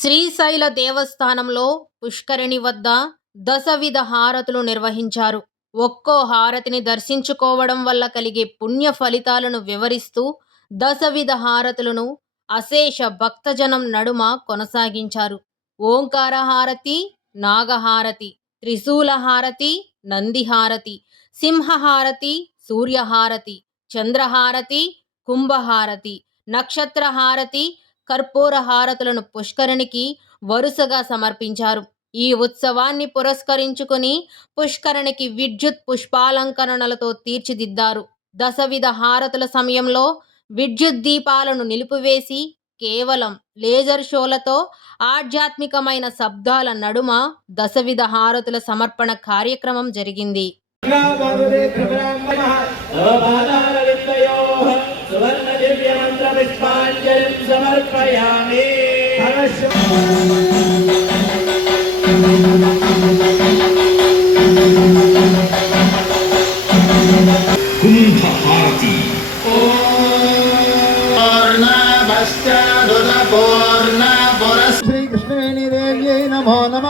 శ్రీశైల దేవస్థానంలో పుష్కరిణి వద్ద దశవిధ హారతులు నిర్వహించారు. ఒక్కో హారతిని దర్శించుకోవడం వల్ల కలిగే పుణ్య ఫలితాలను వివరిస్తూ దశవిధ హారతులను అశేష భక్తజనం నడుమ కొనసాగించారు. ఓంకార హారతి నాగహారతి త్రిశూల హారతి నందిహారతి సింహహారతి సూర్యహారతి చంద్రహారతి కుంభహారతి నక్షత్రహారతి కర్పూర హారతులను పుష్కరిణికి వరుసగా సమర్పించారు. ఈ ఉత్సవాన్ని పురస్కరించుకుని పుష్కరిణికి విద్యుత్ పుష్పాలంకరణలతో తీర్చిదిద్దారు. దశవిధ హారతుల సమయంలో విద్యుత్ దీపాలను నిలిపివేసి కేవలం లేజర్ షోలతో ఆధ్యాత్మికమైన శబ్దాల నడుమ దశవిధ హారతుల సమర్పణ కార్యక్రమం జరిగింది. సమర్పయామి కుంభహారతి. శ్రీకృష్ణవేణిదేవ్యై నమో నమ.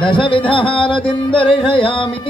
దశవిధహారతిం దర్శయామి